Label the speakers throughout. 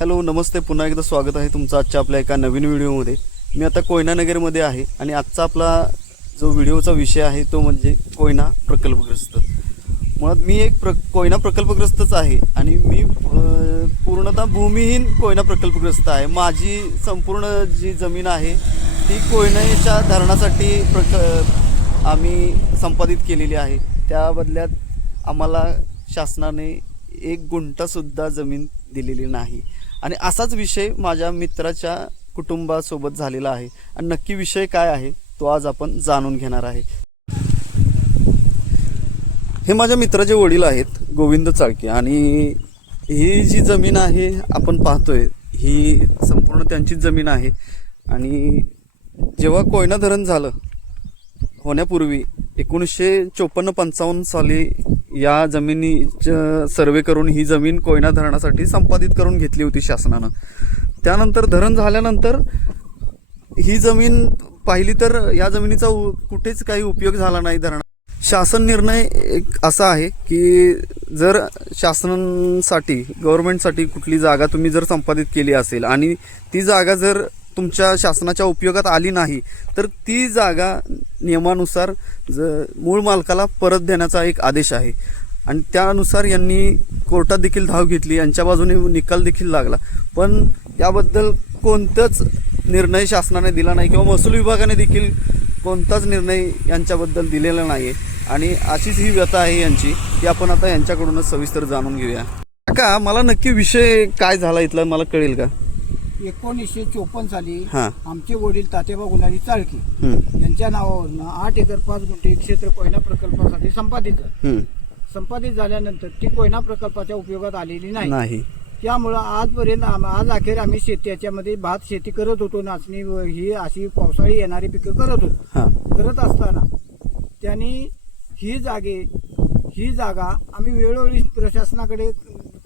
Speaker 1: Hello नमस्ते. पुन्हा एकदा स्वागत आहे तुमचं आजच्या आपल्या एका नवीन व्हिडिओमध्ये. मी आता कोयनानगरमध्ये आहे आणि आजचा आपला जो व्हिडिओचा विषय आहे तो म्हणजे कोयना प्रकल्पग्रस्त. मुळात मी एक प्र कोयना प्रकल्पग्रस्तच आहे आणि मी पूर्णतः भूमिहीन कोयना प्रकल्पग्रस्त आहे. माझी संपूर्ण जी जमीन आहे ती कोयनेच्या धरणासाठी प्रक आम्ही संपादित केलेली आहे. त्या बदल्यात आम्हाला शासनाने एक गुंठासुद्धा जमीन दिलेली नाही. आणि असाच विषय माझ्या मित्राच्या कुटुंबासोबत झालेला आहे. आणि नक्की विषय काय आहे तो आज आपण जाणून घेणार आहे. हे माझ्या मित्राचे वडील आहेत गोविंद चाळके. आणि ही जी जमीन आहे आपण पाहतोय ही संपूर्ण त्यांचीच जमीन आहे. आणि जेव्हा कोयना धरण झालं होण्यापूर्वी एकोणीसशे चोपन्न पंचावन्न साली या जमिनीचं सर्वे करून ही जमीन कोयना धरणासाठी संपादित करून घेतली होती शासनानं. त्यानंतर धरण झाल्यानंतर ही जमीन पाहिली तर या जमिनीचा उ- कुठेच काही उपयोग झाला नाही धरणा. शासन निर्णय एक असा आहे की जर शासनासाठी गव्हर्नमेंटसाठी कुठली जागा तुम्ही जर संपादित केली असेल आणि ती जागा जर तुमच्या शासनाच्या उपयोगात आली नाही तर ती जागा नियमानुसार ज मूळ मालकाला परत देण्याचा एक आदेश आहे. आणि त्यानुसार यांनी कोर्टात देखील धाव घेतली यांच्या बाजूने निकाल देखील लागला. पण याबद्दल कोणताच निर्णय शासनाने दिला नाही किंवा महसूल विभागाने देखील कोणताच निर्णय यांच्याबद्दल दिलेला नाही आणि अशीच ही व्यथा आहे यांची ती आपण आता यांच्याकडूनच सविस्तर जाणून घेऊया. का मला नक्की विषय काय झाला इथला मला कळेल का?
Speaker 2: एकोणीसशे चोपन्न साली
Speaker 1: हां.
Speaker 2: आमचे वडील तातेबा गुन्हारी चाळके
Speaker 1: हम्म,
Speaker 2: यांच्या नावावरनं आठ एकर पाच गुंठे क्षेत्र कोयना प्रकल्पासाठी संपादित झालं.
Speaker 1: हम्म.
Speaker 2: संपादित झाल्यानंतर ती कोयना प्रकल्पाच्या उपयोगात आलेली नाही.
Speaker 1: नाही.
Speaker 2: त्यामुळं आजपर्यंत आम- आज अखेर आम्ही शेती याच्यामध्ये भात शेती करत होतो नाचणी व ही अशी पावसाळी येणारी पिकं करत होतो.
Speaker 1: हा.
Speaker 2: करत असताना त्यांनी ही जागे ही जागा आम्ही वेळोवेळी प्रशासनाकडे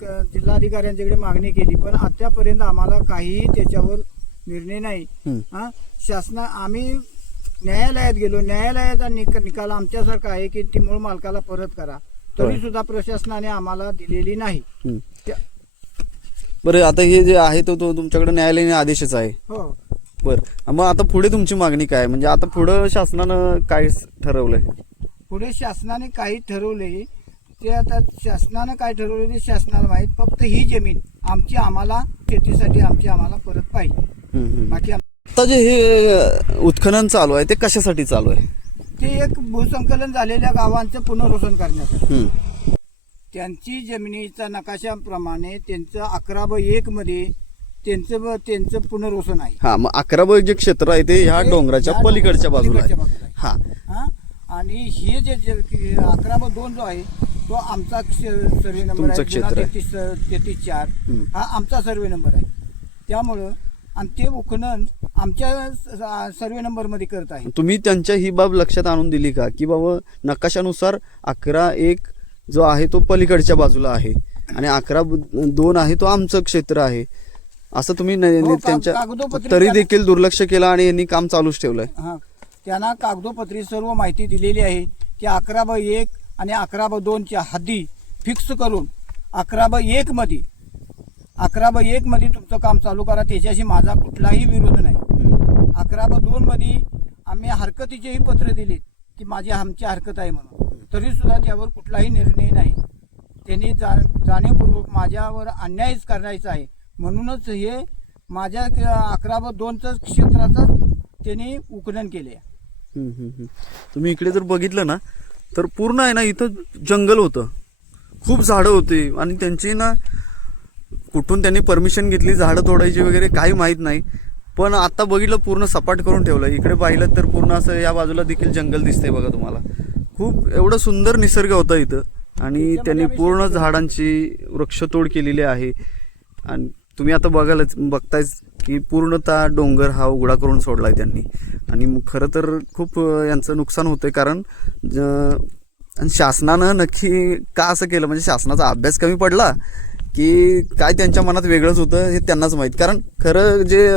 Speaker 2: जिल्हाधिकाऱ्यांच्याकडे मागणी केली पण आतापर्यंत आम्हाला काहीही त्याच्यावर निर्णय नाही. हा. शासना आम्ही न्यायालयात गेलो. न्यायालयाचा निक निकाल आमच्यासारखा आहे की ती मूळ मालकाला परत करा. तरी सुद्धा प्रशासनाने आम्हाला दिलेली नाही.
Speaker 1: बरं आता हे जे आहे तो तो तुमच्याकडे न्यायालयीन आदेशच आहे.
Speaker 2: हो.
Speaker 1: बरं. मग आता पुढे तुमची मागणी काय? म्हणजे आता पुढं शासनानं काय ठरवलंय?
Speaker 2: पुढे शासनाने काही ठरवले ते आता शासनानं काय ठरवले ते शासनाला माहीत फक्त ही जमीन आमची आम्हाला शेतीसाठी आमची आम्हाला परत पाहिजे. बाकी
Speaker 1: आता जे हे उत्खनन चालू आहे ते कशासाठी चालू आहे?
Speaker 2: ते एक भूसंकलन झालेल्या गावांचं पुनर्वसन करण्यासाठी. त्यांची जमिनीचा नकाशाप्रमाणे त्यांचं अकरा ब एक मध्ये त्यांचं त्यांचं पुनर्वसन आहे.
Speaker 1: हा मग अकरा बाय जे क्षेत्र आहे ते ह्या डोंगराच्या पलीकडच्या बाजूला आहे. हा.
Speaker 2: आणि हे जे अकरा ब दोन जो आहे तो आमचा सर्वे नंबर
Speaker 1: तुमचं
Speaker 2: आहे
Speaker 1: क्षेत्र आहे.
Speaker 2: तेहतीस तेहतीस चार. हा आमचा सर्वे नंबर आहे. त्यामुळं आणि ते उत्खनन आमच्या सर्वे नंबरमध्ये करत आहे.
Speaker 1: तुम्ही त्यांच्या ही बाब लक्षात आणून दिली का? की बाबा नकाशानुसार अकरा एक जो आहे तो पलीकडच्या बाजूला आहे. आणि अकरा ब- दोन आहे तो आमचं क्षेत्र आहे. असं तुम्ही न-
Speaker 2: हो, का-
Speaker 1: त्यांच्या
Speaker 2: कागदोपत्री
Speaker 1: तरी देखील दुर्लक्ष केलं आणि यांनी काम चालूच ठेवलंय.
Speaker 2: हा. त्यांना कागदोपत्री सर्व माहिती दिलेली आहे की अकरा ब एक आणि अकरा ब दोनच्या हद्दी फिक्स करून अकरा ब एक मध्ये अकरा ब एक मध्ये तुमचं काम चालू करा. त्याच्याशी माझा कुठलाही विरोध नाही. अकरा ब दोन मध्ये आम्ही हरकतीचेही पत्र दिले की माझी आमची हरकत आहे म्हणून. तरी सुद्धा त्यावर कुठलाही निर्णय नाही. त्यांनी जा जाणीवपूर्वक माझ्यावर अन्यायच करायचा आहे. म्हणूनच हे माझ्या अकरा ब दोनचं क्षेत्राचं त्यांनी उकलन केले.
Speaker 1: तुम्ही इकडे जर बघितलं ना तर पूर्ण आहे ना इथं जंगल होतं. खूप झाडं होती आणि त्यांची ना कुठून त्यांनी परमिशन घेतली झाडं तोडायची वगैरे काही माहीत नाही. पण आता बघितलं पूर्ण सपाट करून ठेवलं इकडे पाहिलं तर पूर्ण असं या बाजूला देखील जंगल दिसते बघा तुम्हाला. खूप एवढं सुंदर निसर्ग होता इथं. आणि त्यांनी पूर्ण झाडांची वृक्षतोड केलेली आहे. आणि तुम्ही आता बघायलाच बघतायच की पूर्णतः डोंगर हा उघडा करून सोडला आहे त्यांनी. आणि मग खरं तर खूप यांचं नुकसान होतं आहे कारण ज- आणि शासनानं नक्की का असं केलं? म्हणजे शासनाचा अभ्यास कमी पडला की काय त्यांच्या मनात वेगळंच होतं हे त्यांनाच माहीत. कारण खरं जे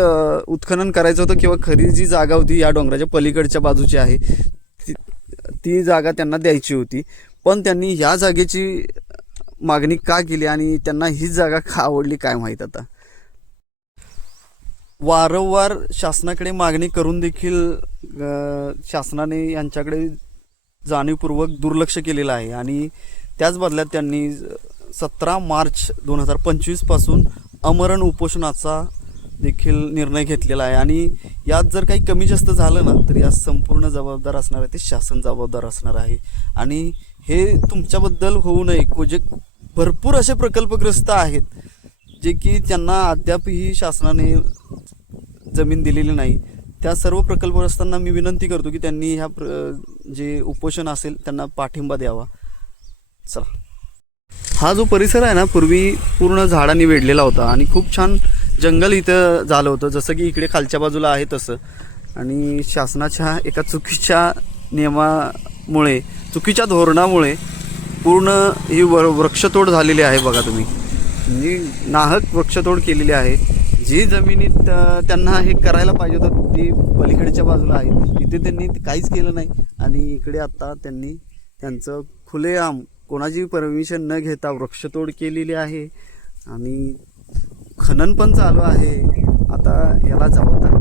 Speaker 1: उत्खनन करायचं होतं किंवा खरी जी जागा होती या डोंगराच्या पलीकडच्या बाजूची आहे ती ती जागा त्यांना द्यायची होती. पण त्यांनी ह्या जागेची मागणी का केली आणि त्यांना हीच जागा का आवडली काय माहीत आता? वारंवार शासनाकडे मागणी करून देखील शासनाने यांच्याकडे जाणीवपूर्वक दुर्लक्ष केलेलं आहे आणि त्याच बदल्यात त्यांनी सतरा मार्च दोन हजार पंचवीसपासून अमरण उपोषणाचा देखील निर्णय घेतलेला आहे आणि यात जर काही कमी जास्त झालं ना तर यात संपूर्ण जबाबदार असणार आहे ते शासन जबाबदार असणार आहे. आणि हे तुमच्याबद्दल होऊ नये को- जे भरपूर असे प्रकल्पग्रस्त आहेत जे की त्यांना अद्यापही शासनाने जमीन दिलेली नाही. त्या सर्व प्रकल्पग्रस्तांना मी विनंती करतो की त्यांनी ह्या प्र जे उपोषण असेल त्यांना पाठिंबा द्यावा. चला. हा जो परिसर आहे ना पूर्वी पूर्ण झाडांनी वेढलेला होता आणि खूप छान जंगल इथं झालं होतं जसं की इकडे खालच्या बाजूला आहे तसं. आणि शासनाच्या एका चुकीच्या नियमामुळे चुकीच्या धोरणामुळे पूर्ण ही वर वृक्षतोड झालेली आहे बघा तुम्ही. जी नाहक वृक्षतोड केलेली आहे. जी जमिनीत त्यांना हे करायला पाहिजे होतं ती पलीकडच्या बाजूला आहे. तिथे त्यांनी काहीच केलं नाही. आणि इकडे आत्ता त्यांनी त्यांचं खुलेआम कोणाची परमिशन न घेता वृक्षतोड केलेली आहे. आणि खनन पण चालू आहे. आता याला जबाबदार